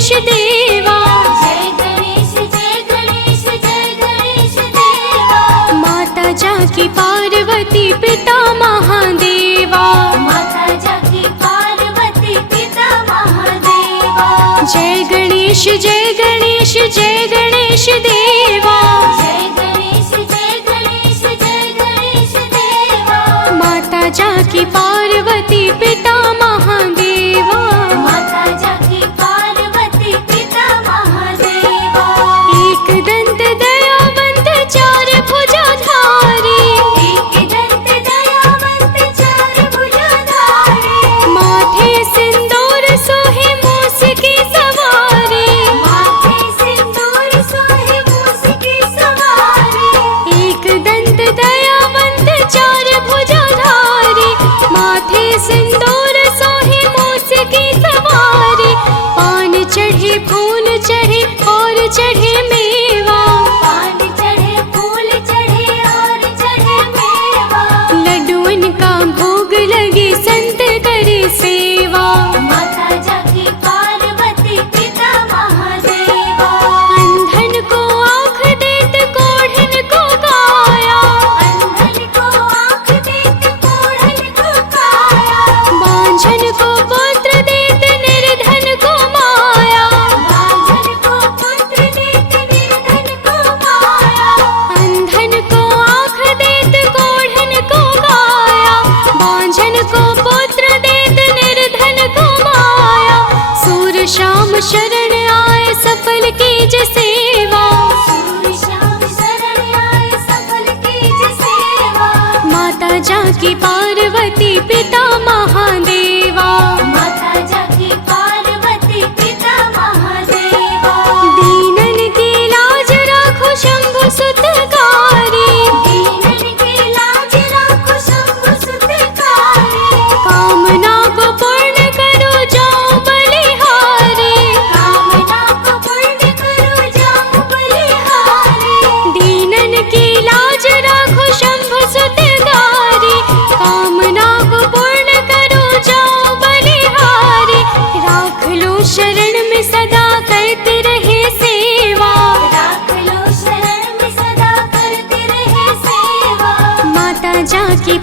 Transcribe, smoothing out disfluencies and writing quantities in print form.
गणेश देवा। जय गणेश जय गणेश जय गणेश देवा। माता जाकी पार्वती पिता महादेवा। माता जाकी पार्वती पिता महादेवा। जय गणेश जय गणेश जय गणेश देवा। जय गणेश जय गणेश जय गणेश देवा। माता जाकी पार्वती पिता महादेवा। माता जाकी पार्वती पिता महादेवा। एक दंत दयावंत चार भुजाधारी। एक दंत दयावंत चार भुजाधारी। माथे सिंदूर सोहे मूस की सवारी। माथे सिंदूर सोहे मूस की सवारी। एक दंत दयावंत चार भुजाधारी। माथे सिंदूर सोहे मूस की सवारी। पान चढ़े फूल चढ़े और चढ़े मेवा। पान चढ़े फूल चढ़े और चढ़े मेवा। लड्डुअन का भोग लगे संत करे सेवा। माता जाकी पार्वती पिता महादेवा। अंधन को आँख देत कोढ़न को काया। अंधन को आँख देत कोढ़न को काया। बांझन को पुत्र देत निर्धन को माया। बांझन को पुत्र देत निर्धन को माया। अंधन को आँख देत कोढ़न को काया। बांझन को पुत्र देत निर्धन को माया। सूर श्याम शरण आए सफल कीज सेवा। सूर्य श्याम शरण आए सफल कीज सेवा। माता जाकी पार्वती पिता महादेवा। माता जाकी पार्वती पिता महादेवा। दीनन की लाज राखो शंभु सुतकारी। दीनन की लाज राखो शंभु सुतकारी। कामना को पूर्ण करो जाओ बलिहारी। कामना को पूर्ण करो जाओ बलिहारी। दीनन की लाज राखो शंभु सुतकारी। कामना को पूर्ण करो जाओ बलिहारी। राख लो शरण में सदा करते रहे सेवा। राख लो शरण में सदा करते रहे सेवा। माता जाकी